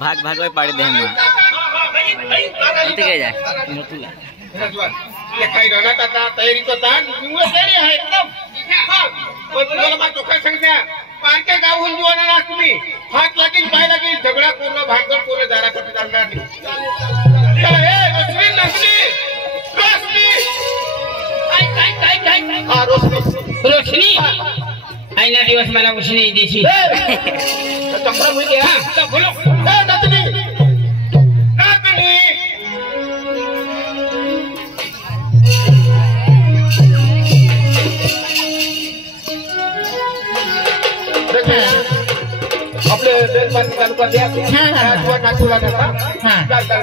भाग भाग में पाड़ी दे हम इतने जाए मोटूला ये काही रडत आता तयारी करता निवळ तयारी आहे एकदम पण तुम्हाला मा चोखा सांगत्या पारके गावून जीवन ना तुम्ही हात लागेल पाय लागेल झगडा पूर्ण भागदड़ पूर्ण दारा करते चालणार नाही चला ए रोशनी रोशनी काय हा रोशनी आईना दिवस मला उशनी देशी चक्र मुली हा तो बोलो नतनी आपले बेलपाती तालुका द्या हां नाचूला नका हां चाल चाल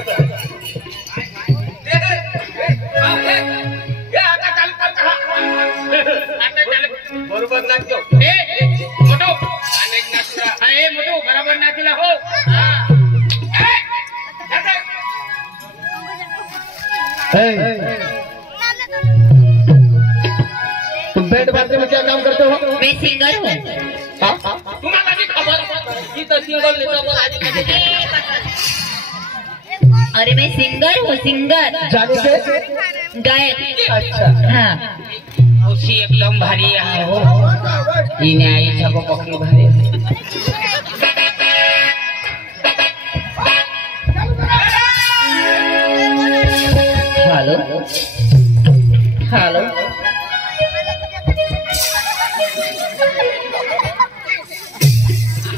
आता चाल बरोबर नाचतो ए मोठो अनेक नाचला ए मोठो बरोबर नाचला हो तुम बैंड बाजे में क्या काम करते हो? मैं सिंगर हूँ। तुम्हारा भी खबर ये तो सिंगर लेता वो आज अरे मैं सिंगर हूँ सिंगर जाने से गायक अच्छा हाँ उसी एकदम भारी है हो इन्हें आई सबको पकड़ी भारी hello hello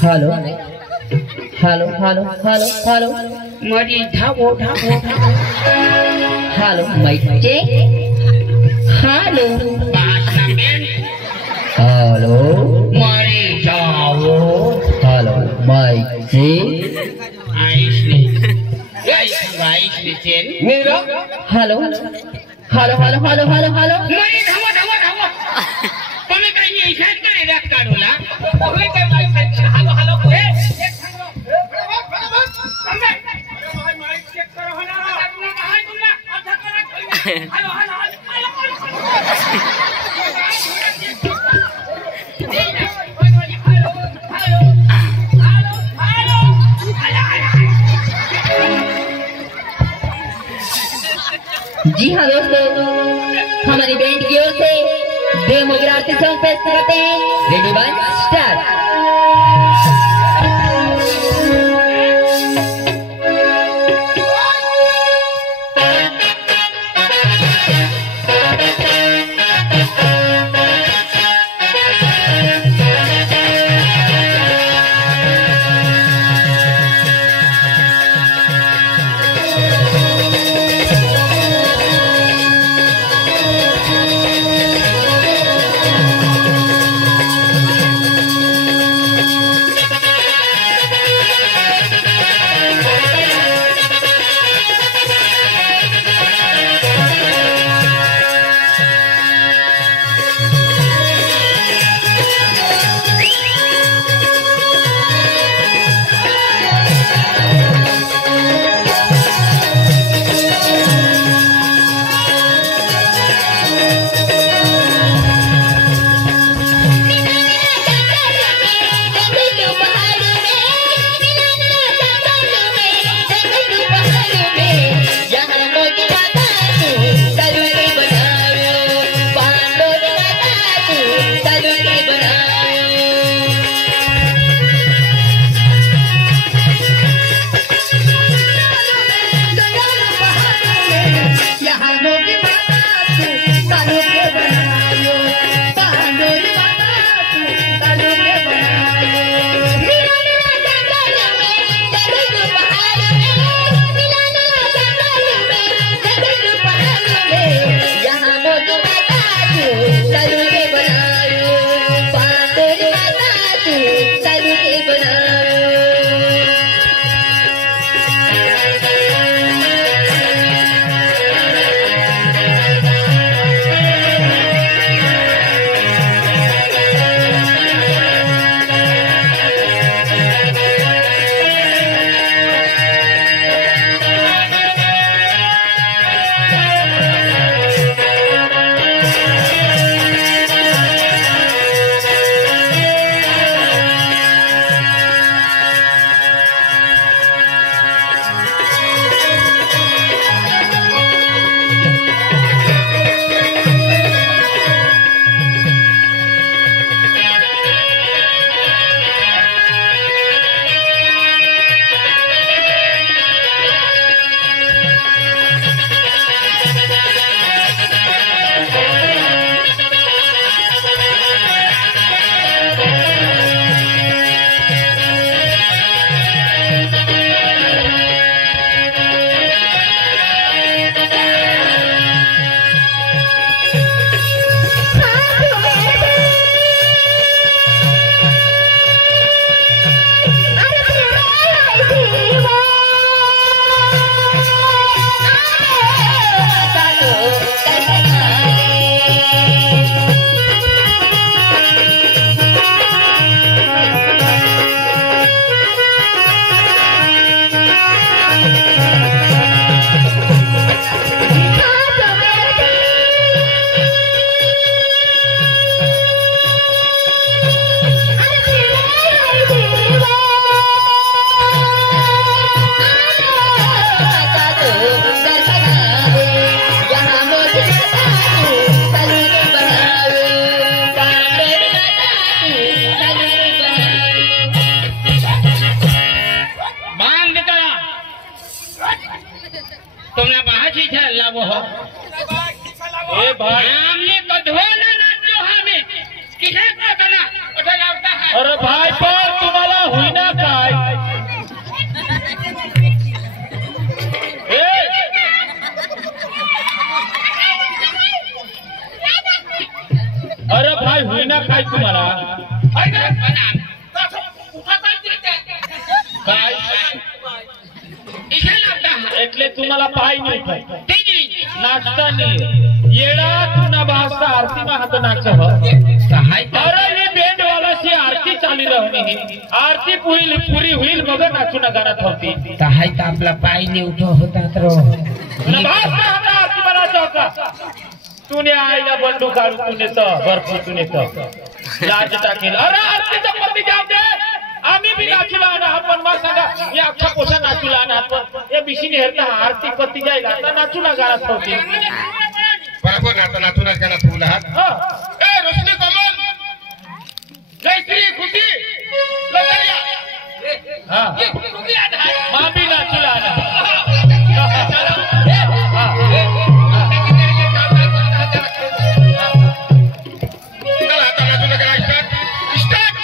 hello hello hello hello hello मरी ढाबो ढाबो हेलो माइके हेलो हेलो मरी जाओ हेलो माइके मेरा hello hello hello hello hello hello मरी ढाबो ढाबो ढाबो तुम्हें कहीं इशारा करे रख काढूला होय काय हेलो हेलो जी हाँ दोस्तों हमारी बैंड की ओर से डेमोग्राफी सॉन्ग पेश करते हैं रेडी वन स्टार्ट तुमने बाहर ही चल लावो हो ए भाई हमने कधो ना नाचो हमें किसे को करना उठा लावता है अरे भाई पण तुम्हाला होईना काय ए अरे भाई होईना काय तुम्हाला काय इसे लावता है એટલે तुम्हाला पाय नाही काय तेजी नाचता नाही येडा तुना भाषा आरती में हाथ नाच हो सहाय अरे ये बैंड वाला सी आरती चाली रहनी आरती पूरी हुईल मग नाचू ना गाणं होती सहाय तर आपला पाय नाही उठो होता तर तुला भाषा हात आरती बनायचा होता तूने आईला बंडू काढू तूने तर भरपूर तूने तर लाज टाकेल अरे आरतीचा पती जाऊ दे आम्ही बी नाचूला आणि आपण मग सांगा या अख्खा पोषा नाचूला आणि आपण या बिशीने हेरता आरती पती जाईल आता नाचूला गाणं होती बराबर नाता नातूनच गाणं तुला हा ए रोशनी कमल जय श्री खुशी लवकर या हा मामी नाचूला चला आता नाचूला करा स्टार्ट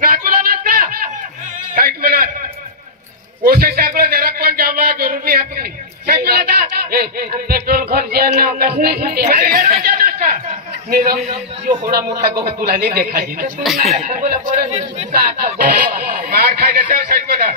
नाचूला नाचता साइट मनात ओसे सगळं जरा पण जावा जरुरी आहे तुम्ही साइट मनात पेट्रोल खर्च ना कसने छुट्टी काय येणार नसता निरम जो थोड़ा मोटा को तुला नहीं देखा जी बोला पर मार खा जाते साइट मना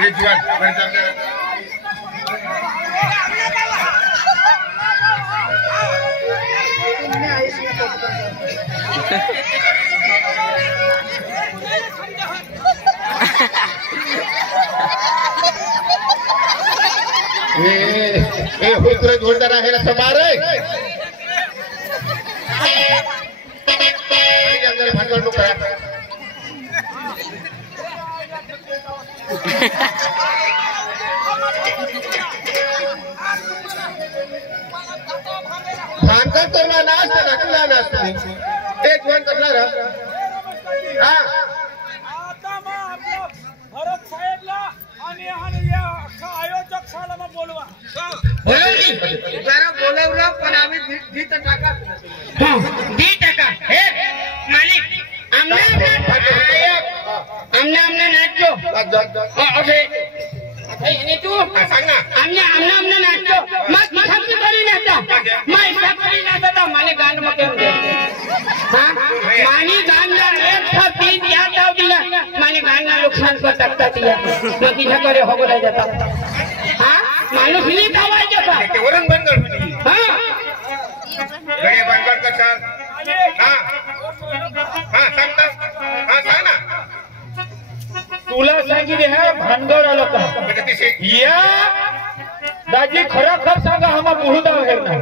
ये जुआन वर जाते ए हुत्र जोरदार आहे ना समार आहे अंदर भांडवल नको करा भांडकर करला नाच ढकला नाच तुम्ही एक जण करणार हा भरत साहेबला आणि या आयोजक साला बोलवा जरा बोलवलं पण आम्ही भीत टाका हे मालिक आमना नाचो असे तू सांग ना आमना नाचो मग सबकी करी नाचा मैं सब करी नाचा माने गान मके हां मानी गान ना एक था तीन याद आव दिला माने गान ना नुकसान को तकता दिया मग किसा करे हो बोला जाता हां माणूस नहीं दवाई जाता ते वरण बंद होती हां गडे बंद कर सर हां सांग ना तुला सांगितले है भानगड आलो का या दाजी खरोखर सांगा हमा मुहुदा हेरना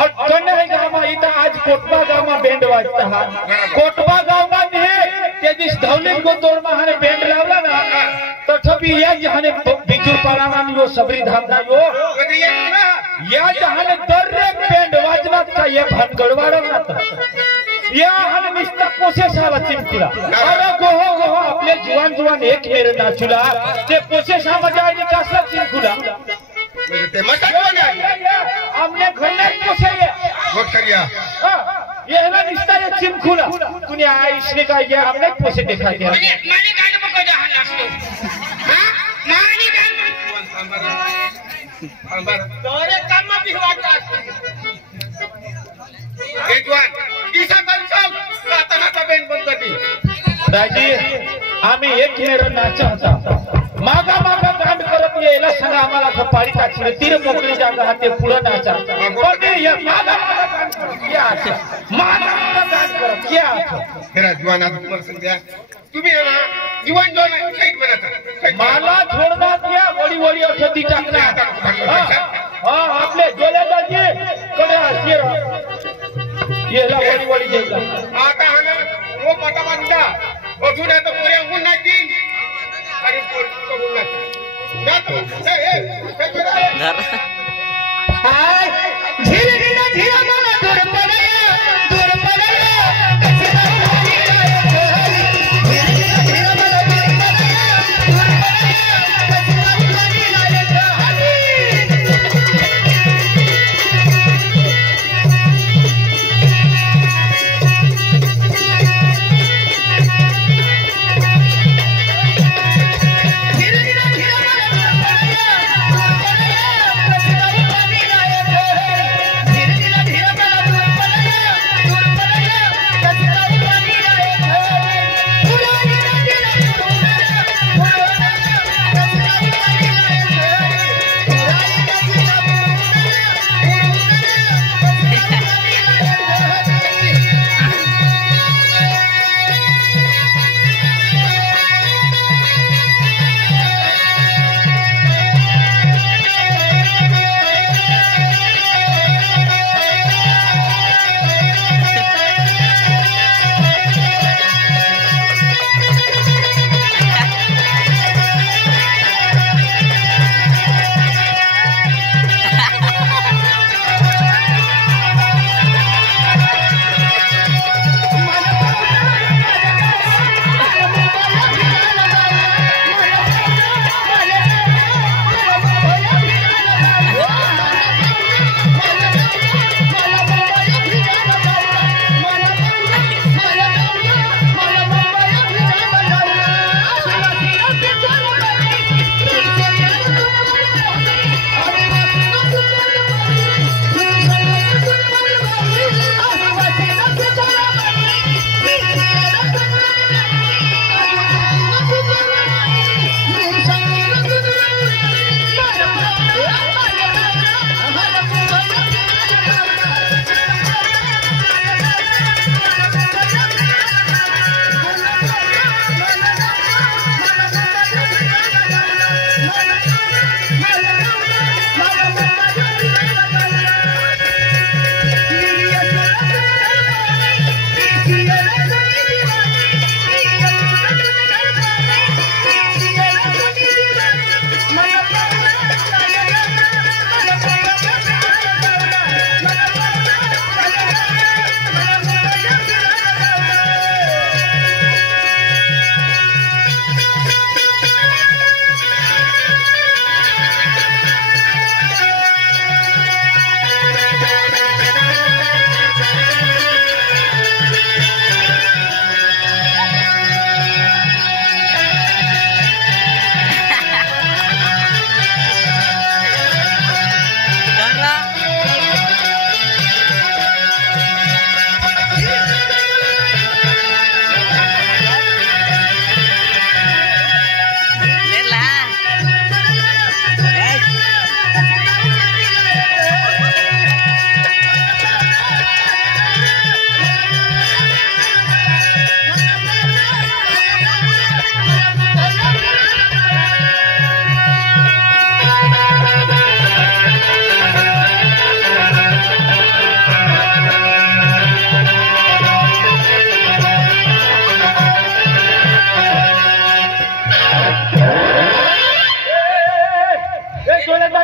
और कन्ने है का हमा इता आज कोटबा गाव में बैंड वाजता हा कोटबा गाव में ते दिस धवलिंग को तोड़ में हने बैंड लावला ना तो छबी या जहाने बिजुर पाराना यो सबरी धाम ना यो या जहाने दर्रे बैंड वाजना का ये भानगड वाला ना या हने निस्ता पोसे साला चिमकुला अरे गोहो आपले जुवान एक हेर नाचुला ते पोसे सा मजा नि कसला चिमकुला ते मटक बना हमने घरने पोसे ये वोट करिया ये है ना निस्ता ये चिमकुला तूने इसने का ये हमने पोसे दिखा दिया माने गान मको जा नाचो हां माने गान अंबर तोरे काम में भी वाटा एक जुआन किसा कर आता बैंड बंद करती दाजी आम्ही एक हेर नाचा होता मागा गांड करत येला सांगा आम्हाला खपाडी टाकली तीर मोकळी जागा हाते पुढे नाचा पण ये मागा गांड करत या मागा गांड करत या तेरा जुआन आता तुम्हाला सांगया तुम्ही आहे ना जीवन जो साईड बनाता माला छोड़ना या वडी औषधी टाकना हां आपले जोले दाजी कडे आशीर येला वडी जेवला आता हा ना वो पटा बंदा अजून आता पुरे ऊन नाही अरे बोल नाही जातो धर हाय धीरे धीरे मला दूर पडया धीरे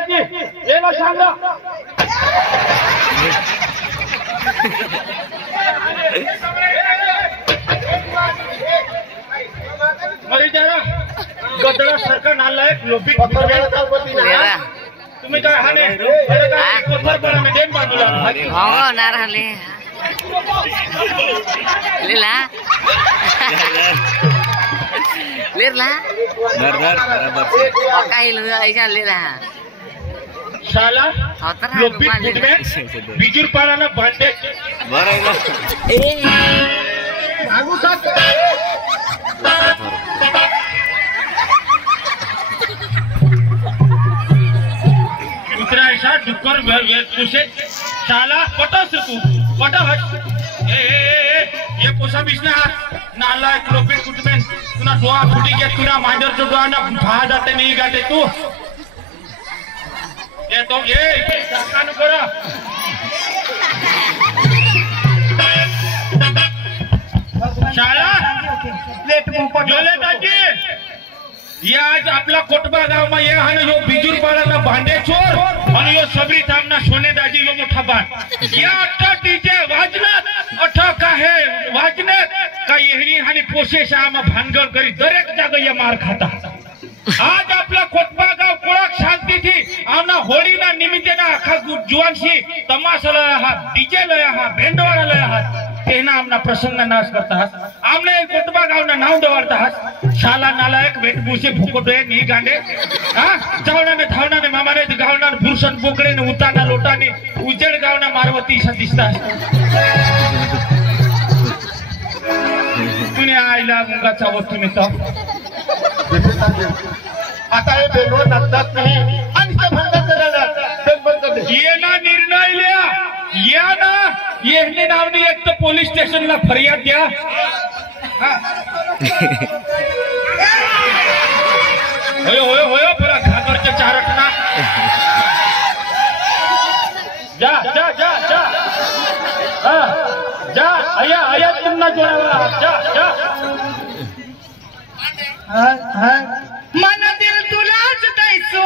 दाजी याला सांगा मरी जरा गदडा सरकार नालायक लोभी लेला तुम्ही काय हाने कोथर पर में डेन बांधला हो ना रहले लेला लेला धर बराबर काही ऐसा लेला शाला लोभी गुडमे बिजुर पाराना भांडे बरोबर ए आगू साथ मित्रा ऐसा डुक्कर तुझे शाला पटा से तू पटा हट ये पोसा बिसना नाला क्रोपे कुटमेन तुना डोआ फुटी के तुना मांजर जो डोआ ना भा जाते नहीं गाते तू ये तो ये कान करा शाला लेट मोपट जोले दाजी ये आज आपला कोटबा गाव में ये हाने यो बिजुर पाळाना भांडे चोर आणि यो सबरी थांबना सोने दाजी यो मोठा बाण या अठा डीजे वाजनात अठा काहे वाजनात का येहनी हानी पोसे शाम भानगड करी दरेक जागा ये मार खाता आज आपला कोटबा गाव कोळक शांती थी आमना होळी ना निमित्ते ना आखा जुवानशी तमाशा लया हा डीजे लया हा भेंडवाळा लया हा तेना आमना प्रसंग नाश करता आमने कोटबा गाव ना नाव डवाळता शाला नालायक वेटबुसे भुकोटे नी गांडे हां जावना ने धावना ने मामा ने गावना भूषण बोकडे ने उताना लोटाने उजेड गावना मारवती सा दिसता तुने आईला मुंगाचा वस्तू ने तो आता हे बेलवर नाचतात नाही आणि ते भांडण करायला बंद कर दे ये ना निर्णय लिया या ना येहने नावनी एक तो पोलीस स्टेशन ला फरियाद द्या होयो होयो होयो परा घागरचे चारटना जा जा जा जा हां जा आया आया तुमना जोडावाला जा जा हां मन दिल तुलाच द्यायचो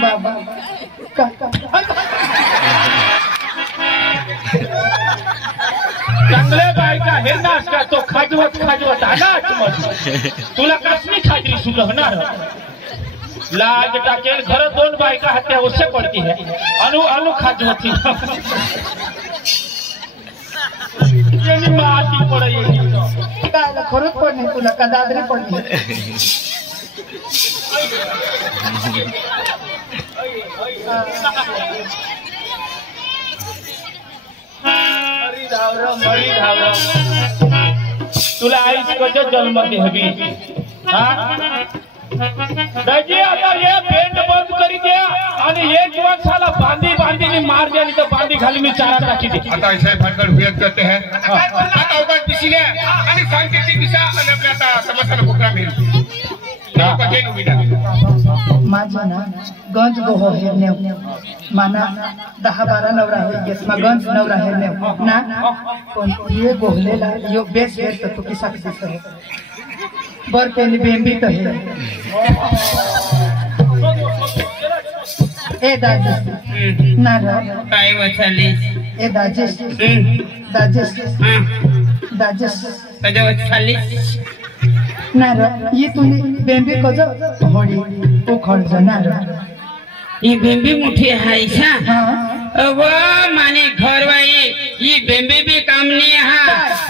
बाबा चांगले बायका हे नाश का तो खाजवत खाजवत आलाच मत तुला कसली खात्री सुधरणार लाज टाकेल घर दोन बायका हत्या उससे पडती है अनु अनु खाजवती यानी माती पडे काय खरंच पडली तुला का दादरी पडली मरी धावरा तुला आईच कशा जन्म दे हवी दाजी आता ये पेंट बंद करी द्या आणि ये जीवनशाला बांधी बांधीने मार द्या तर बांधी खाली मी चारा टाकी दे आता ऐसे भानगड हुयत करते हैं आता उगाच पिसिले आणि सांकेतिक दिशा आणि आपल्या आता समस्याला प्रोग्राम येईल बघेन उमिदा माझा ना गंज गोहो हेरने माना 10-12 नवरा है गेसमा गंज नवरा हेरने ना पण ये गोहलेला यो बेस हेर तर तू किसा किसा है बर पेली बेंबी तो है ए दाजी ना रा काय वचाली ए दाजेश दाजेश दाजेश कजा वचाली नार ये तूने बेंबी कजो होडी ओ खर्च नार ये बेंबी मुठी हायसा हां अब माने घरवाई ये बेंबी भी काम नहीं हा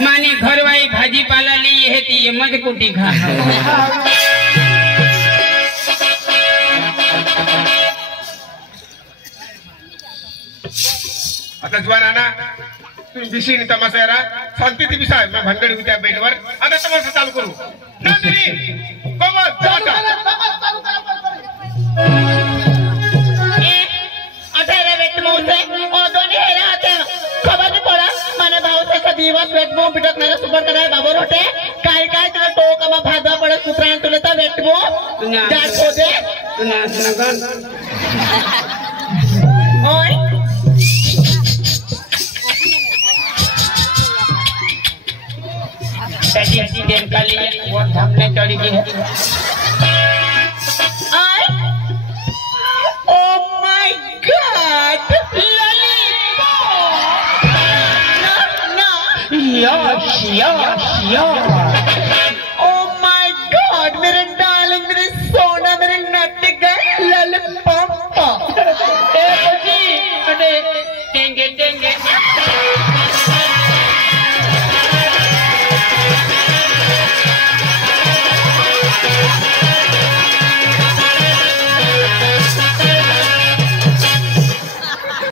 माने घरवाई भाजीपाला ली है ती ये मत कुटी खा आता जवाना तुम्ही बिशीनी तमाशा रा शांती ती बिसा मैं भानगड होत्या बेडवर आता तमाशा चालू करू ना तरी कोमल दिवस वेटबो पिटकणारा सुपर कराय बाबर होते काय काय तुला टोक आम्हा भाजवा पडत कुत्रा तुला तर वेटबो जात होते ओय त्याची देन काली वर थांबने चढी की आय oh my God lollipop no yes